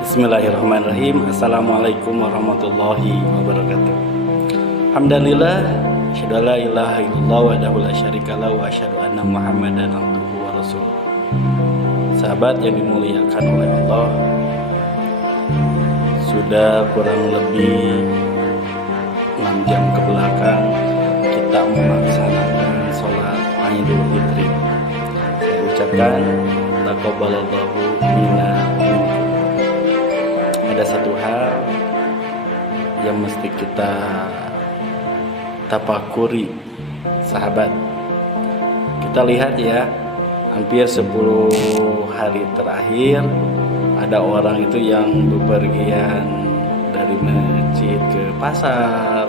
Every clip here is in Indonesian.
Bismillahirrahmanirrahim. Assalamualaikum warahmatullahi wabarakatuh. Alhamdulillah, asyhadu la ilaha illallah wahdahu la syarikalah wa asyhadu anna Muhammadan abduhu wa rasuluh. Sahabat yang dimuliakan oleh Allah, sudah kurang lebih 6 jam ke belakang kita melaksanakan sholat Idul Fitri. Saya ucapkan taqabbalallahu minna. Ada satu hal yang mesti kita tapakuri, sahabat. Kita lihat ya, hampir 10 hari terakhir ada orang itu yang bepergian dari masjid ke pasar,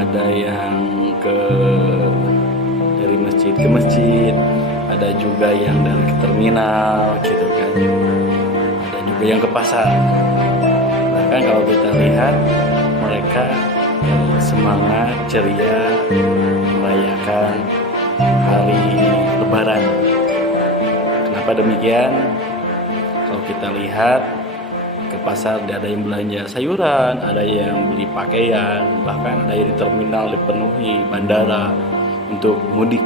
ada yang dari masjid ke masjid, ada juga yang dari ke terminal gitu kan, ada juga yang ke pasar. Bahkan kalau kita lihat mereka semangat ceria merayakan hari Lebaran. Kenapa demikian? Kalau kita lihat ke pasar, ada yang belanja sayuran, ada yang beli pakaian, bahkan ada yang di terminal dipenuhi bandara untuk mudik.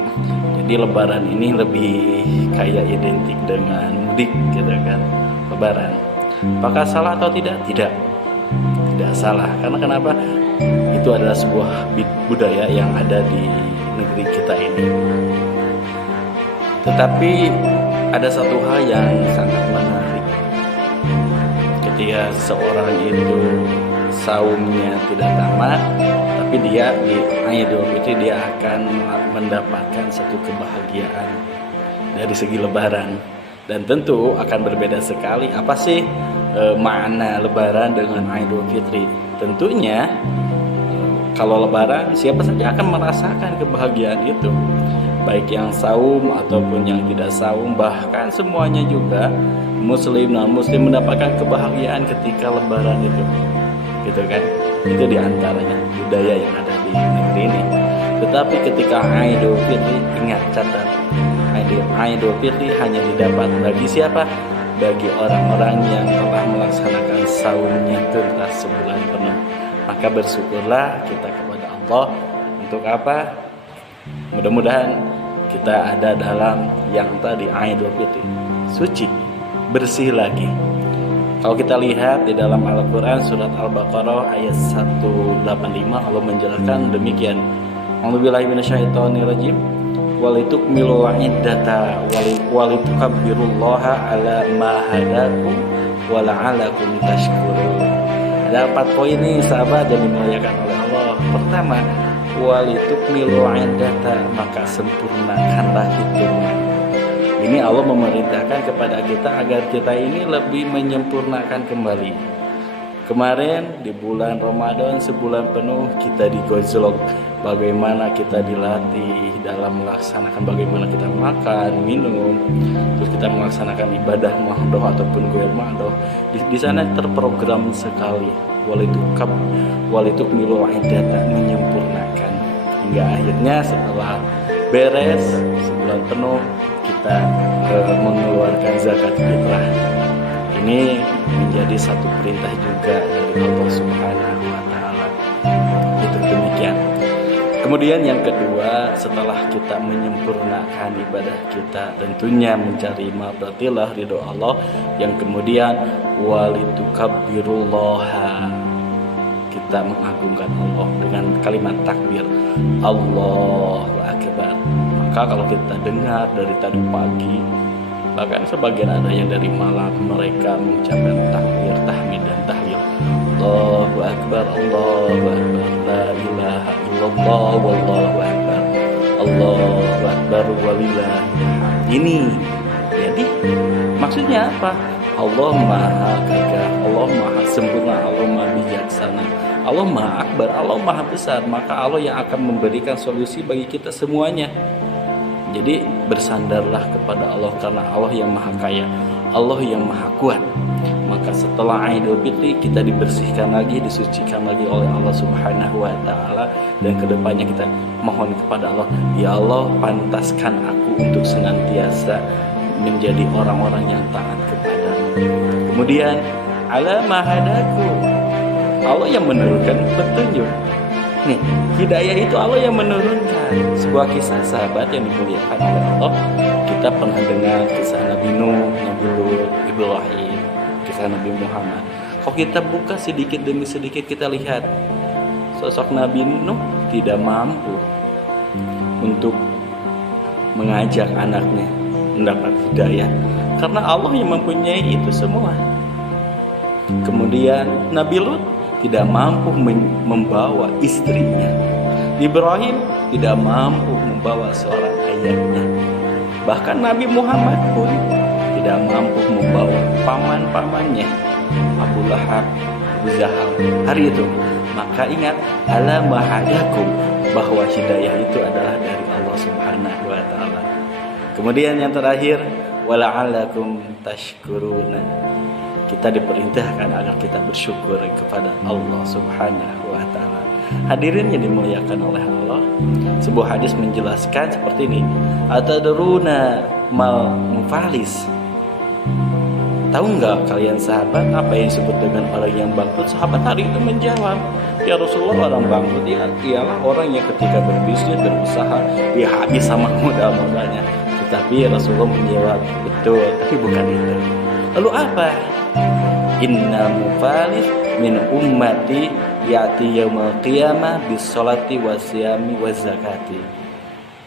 Jadi Lebaran ini lebih kayak identik dengan mudik gitu kan, Lebaran. Apakah salah atau tidak? Tidak salah. Karena kenapa? Itu adalah sebuah budaya yang ada di negeri kita ini. Tetapi ada satu hal yang sangat menarik. Ketika seorang itu saumnya tidak tamat, tapi dia di Idul Fitri dia akan mendapatkan satu kebahagiaan dari segi Lebaran. Dan tentu akan berbeda sekali apa sih makna Lebaran dengan Idul Fitri. Tentunya kalau Lebaran siapa saja akan merasakan kebahagiaan itu, baik yang saum ataupun yang tidak saum, bahkan semuanya juga muslim non muslim mendapatkan kebahagiaan ketika Lebaran itu, gitu kan. Itu diantaranya budaya yang ada di negeri ini. Tetapi ketika Idul Fitri, ingat, catat, Idul Fitri hanya didapat bagi siapa? Bagi orang-orang yang telah melaksanakan saumnya tuntas sebulan penuh. Maka bersyukurlah kita kepada Allah. Untuk apa? Mudah-mudahan kita ada dalam yang tadi Idul Fitri suci, bersih lagi. Kalau kita lihat di dalam Al-Quran surat Al-Baqarah ayat 185, Allah menjelaskan demikian. A'udzubillahi minasyaitonirrajim. Walitukmilu iddata walitukabbirullaha ala ma hadakum wa la'alakum tashkurun. Ada 4 poin nih sahabat yang dimuliakan oleh Allah. Pertama, walitukmilu iddata, maka sempurnakanlah hitungan. Ini Allah memerintahkan kepada kita agar kita ini lebih menyempurnakan kembali. Kemarin di bulan Ramadan sebulan penuh kita digojlok, bagaimana kita dilatih dalam melaksanakan bagaimana kita makan, minum, terus kita melaksanakan ibadah mahdoh ataupun goir mahdoh. Di sana terprogram sekali walitukmilu iddata, menyempurnakan, hingga akhirnya setelah beres sebulan penuh kita mengeluarkan zakat fitrah. Ini menjadi satu perintah juga dari Allah Subhanahu wa Ta'ala. Itu demikian. Kemudian yang kedua, setelah kita menyempurnakan ibadah kita, tentunya mencari mardhatillah, ridho Allah. Yang kemudian walitukabbirullaha, kita mengagungkan Allah dengan kalimat takbir, Allahu Akbar. Maka kalau kita dengar dari tadi pagi, bahkan sebagian ada yang dari malam, mereka mengucapkan takbir, tahmid dan tahlil. Allahu Akbar, Allahu Akbar, la ilaha illallah, wallahu akbar, Allahu Akbar, walillahilhamd. Ini jadi maksudnya apa? Allah maha gagah, Allah maha sempurna, Allah maha bijaksana, Allah maha akbar, Allah maha besar. Maka Allah yang akan memberikan solusi bagi kita semuanya. Jadi bersandarlah kepada Allah, karena Allah yang maha kaya, Allah yang maha kuat. Maka setelah Idul Fitri kita dibersihkan lagi, disucikan lagi oleh Allah Subhanahu wa Ta'ala. Dan kedepannya kita mohon kepada Allah, ya Allah, pantaskan aku untuk senantiasa menjadi orang-orang yang taat kepada-Mu. Kemudian ala mahadaku, Allah yang menurunkan petunjuk. Nih, hidayah itu Allah yang menurunkan. Sebuah kisah sahabat yang dimuliakan oleh Allah. Kita pernah dengar kisah Nabi Nuh, Nabi Lut, Ibrahim, kisah Nabi Muhammad. Kalau kita buka sedikit demi sedikit, kita lihat sosok Nabi Nuh tidak mampu untuk mengajak anaknya mendapat hidayah, karena Allah yang mempunyai itu semua. Kemudian Nabi Lut tidak mampu membawa istrinya. Ibrahim tidak mampu membawa seorang ayahnya. Bahkan Nabi Muhammad pun tidak mampu membawa paman-pamannya, Abu Lahab, Abu Jahal. Hari itu, maka ingat, ala mahadakum, bahwa hidayah itu adalah dari Allah Subhanahu wa Ta'ala. Kemudian yang terakhir, wala'alakum tashkuruna. Kita diperintahkan agar kita bersyukur kepada Allah Subhanahu wa Ta'ala. Hadirin yang dimuliakan oleh Allah, sebuah hadis menjelaskan seperti ini. Atadruna mal mufalis. Tahu nggak kalian sahabat apa yang disebut dengan orang yang bangkrut? Sahabat hari itu menjawab, ya Rasulullah, orang bangkrut ialah orang yang ketika berbisnis, berusaha, dia habis sama modal-modalnya. Tetapi Rasulullah menjawab, betul, tapi bukan itu. Lalu apa? Inna mufalis min ummati ya'ti yaumal qiyamah bis sholati wasyami wazakati.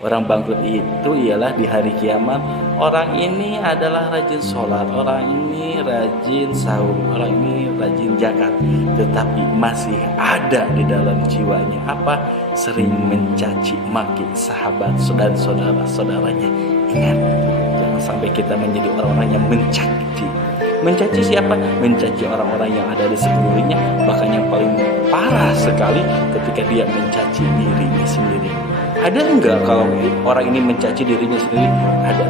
Orang bangkrut itu ialah di hari kiamat, orang ini adalah rajin sholat, orang ini rajin saum, orang ini rajin zakat, tetapi masih ada di dalam jiwanya apa? Sering mencaci maki sahabat dan saudara-saudaranya. Ingat, jangan sampai kita menjadi orang-orang yang mencaci. Mencaci siapa? Mencaci orang-orang yang ada di sekelilingnya. Bahkan yang paling parah sekali ketika dia mencaci dirinya sendiri. Ada enggak kalau orang ini mencaci dirinya sendiri? Ada.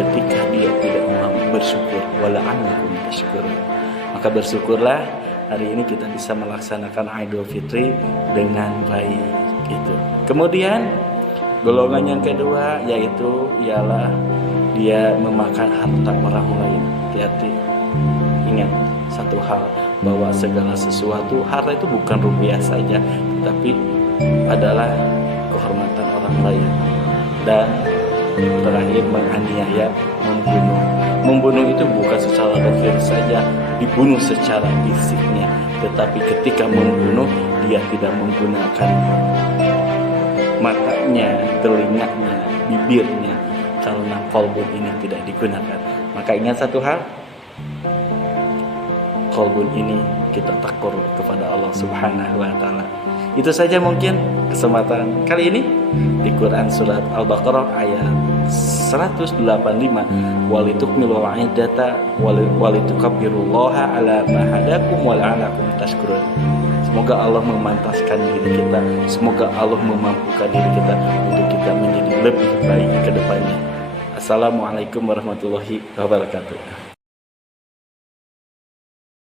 Ketika dia tidak mau bersyukur, wala'alakum tashkurun. Maka bersyukurlah, hari ini kita bisa melaksanakan Idul Fitri dengan baik gitu. Kemudian golongan yang kedua yaitu ialah dia memakan harta orang lain. Hati-hati. Ingat satu hal, bahwa segala sesuatu, harta itu bukan rupiah saja, tetapi adalah kehormatan orang lain. Dan terakhir, menganiaya, membunuh itu bukan secara dohir saja, dibunuh secara fisiknya, tetapi ketika membunuh dia tidak menggunakan matanya, telinganya, bibirnya, karena kolbun ini tidak digunakan. Maka ingat satu hal, kolbun ini kita takur kepada Allah Subhanahu wa Ta'ala. Itu saja mungkin kesempatan kali ini di Quran surat Al-Baqarah ayat 185. Walitukmilul iddata walitukabbirullaha ala ma hadakum wa la'alakum tashkurun. Semoga Allah memantaskan diri kita, semoga Allah memampukan diri kita untuk kita menjadi lebih baik ke depannya. Assalamualaikum warahmatullahi wabarakatuh.